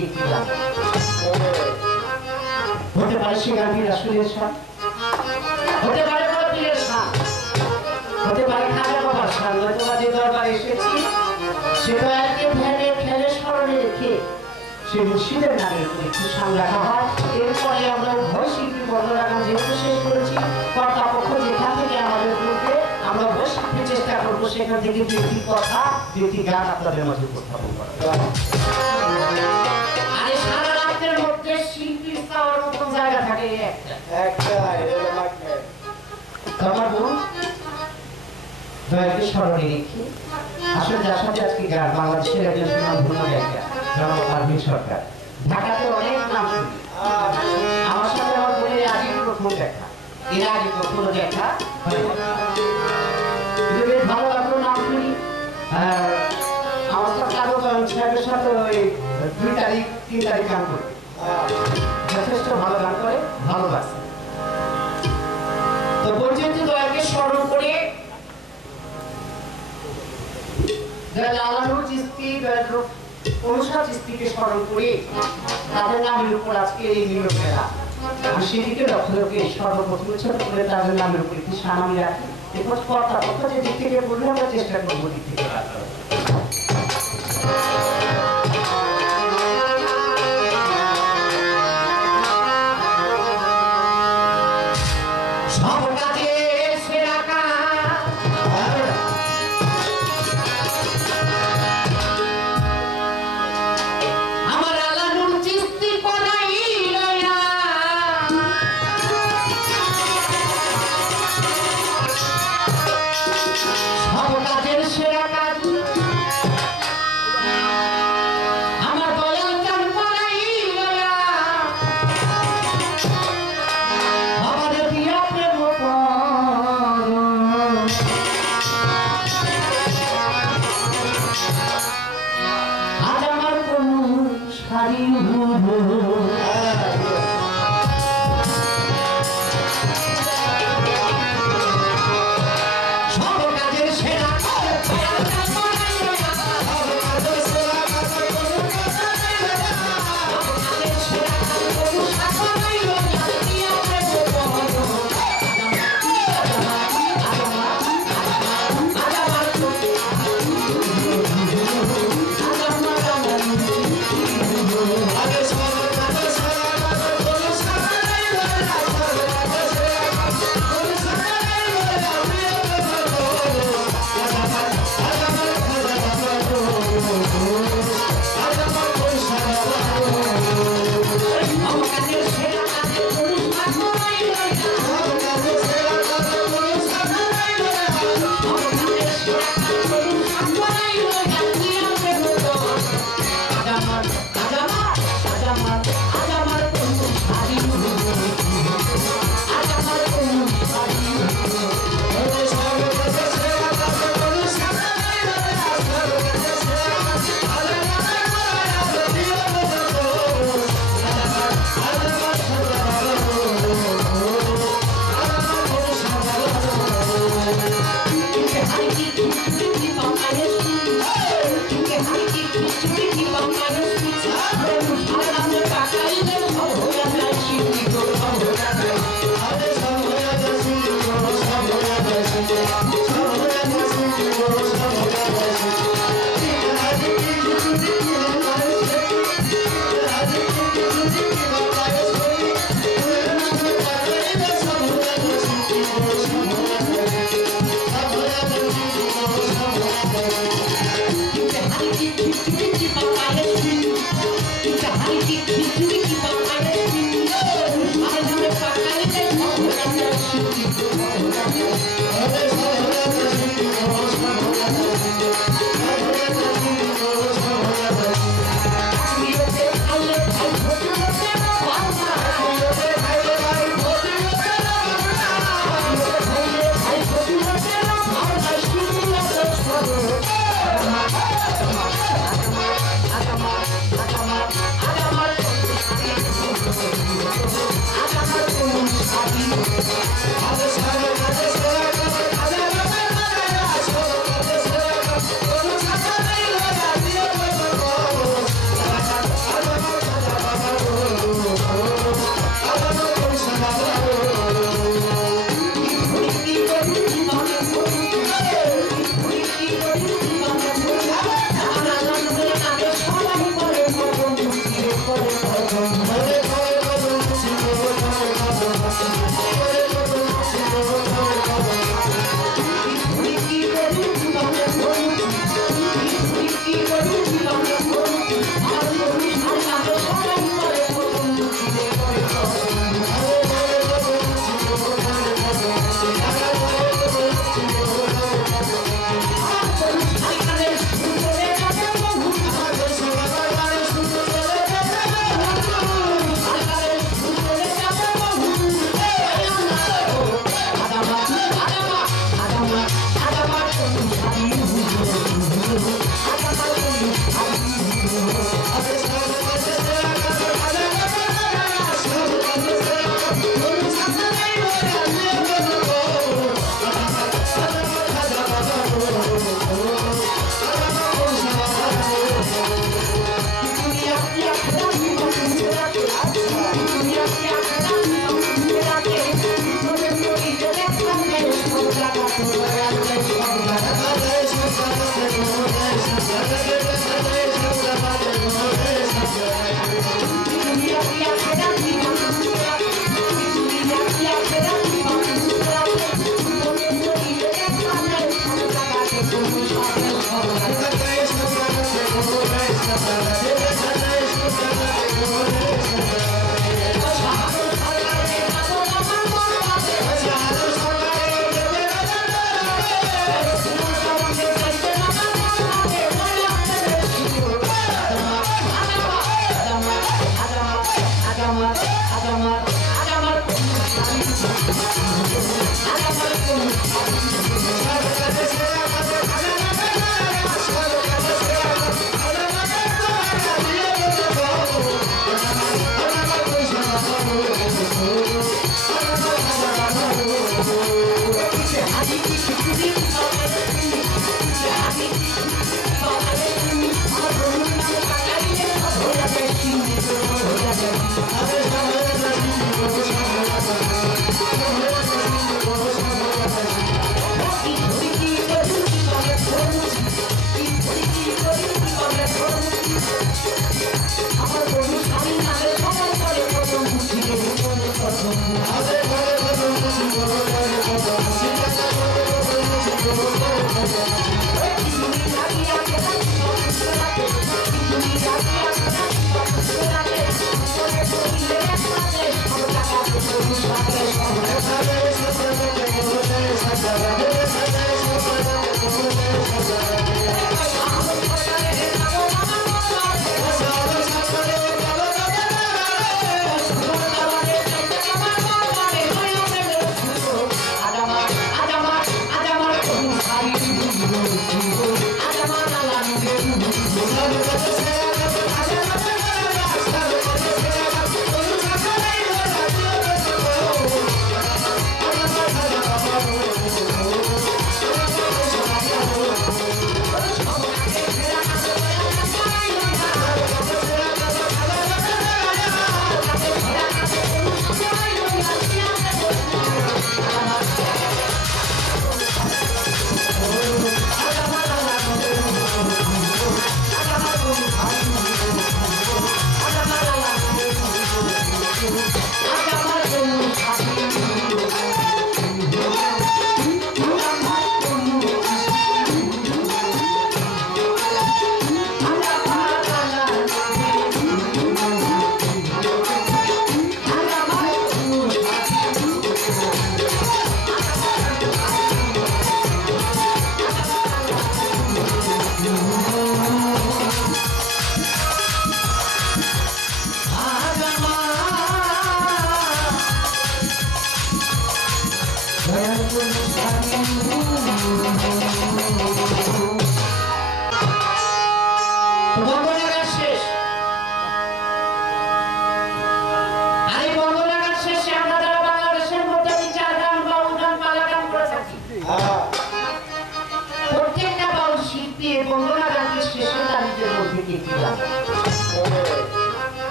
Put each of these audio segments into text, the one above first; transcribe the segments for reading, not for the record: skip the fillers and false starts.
থেকে একটি গান হতে পারে সে গানটি রাসূলের শান, হতে পারে পীরের শান, হতে পারে খাজা বাবার শান। হয়তো বা যে দরবারে এসেছি সে দয়ালকে ধ্যানে খেলে স্মরণে রেখে সে মুর্শিদের নামের উপর একটু শান রাখা হয়। এরপরে আমরা উভয় শিল্পী বর্ণনা গান যেহেতু শেষ করেছি, কর্তাপক্ষ যেখান থেকে আমাদের বলতে আমরা উভয় শিল্পীর চেষ্টা করবো সেখান থেকে দুটি কথা দুটি গান আপনাদের মাঝে উপস্থাপন করা। আরে সারা রাতের মধ্যে শিল্পীর চাওয়ার মতো জায়গা থাকে একটা আমার বোন দয়াকে স্মরণে রেখে আসলে যার সাথে আজকে গান বাংলাদেশের একজন সুনামধন্য গায়িকা জনাব পারভীন সরকার। ঢাকাতে অনেক নাম শুনি, আমার সাথে আমার বোনের আজই প্রথম দেখা, এর আগে কখনো দেখা কিন্তু বেশ ভালো লাগলো নাম শুনি। আমার সাথে আরো সাহেবের সাথে ওই 2 তারিখ 3 তারিখ গান করে যথেষ্ট ভালো গান করে, ভালো লাগছে। তো পর্যন্ত দয়াকে স্মরণ করে লালানুর চিস্তি অনুষা চিস্তিকে স্মরণ করে তাদের নামের উপর আজকে এই মিলন মেলা, আমি সেদিকে লক্ষ্য রেখে সর্বপ্রথম ছোট করে তাদের নামের উপর একটি শান আমি রাখি। এরপর কর্তাপক্ষ যে দিক থেকে বললে আমরা চেষ্টা করবো দিক থেকে রাখতে।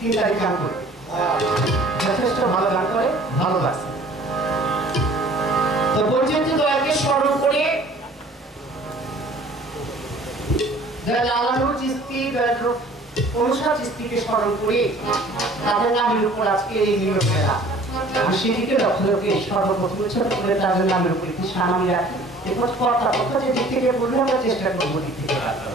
তিনটাই গান করে যথেষ্ট ভালো গান করে, ভালো লাগছে। তো পর্যন্ত দয়াকে স্মরণ করে লালানুর চিস্তি, অনুষা চিস্তিকে স্মরণ করে তাদের নামের উপর আজকে এই মিলন মেলা, আমি সেদিকে লক্ষ্য রেখে সর্বপ্রথমে ছোট করে তাদের নামের উপর একটি সানামি রাখি। এরপর কথা কথা যে দিক থেকে বললে আমরা চেষ্টা করবো দিক থেকে রাখতে।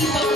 Keep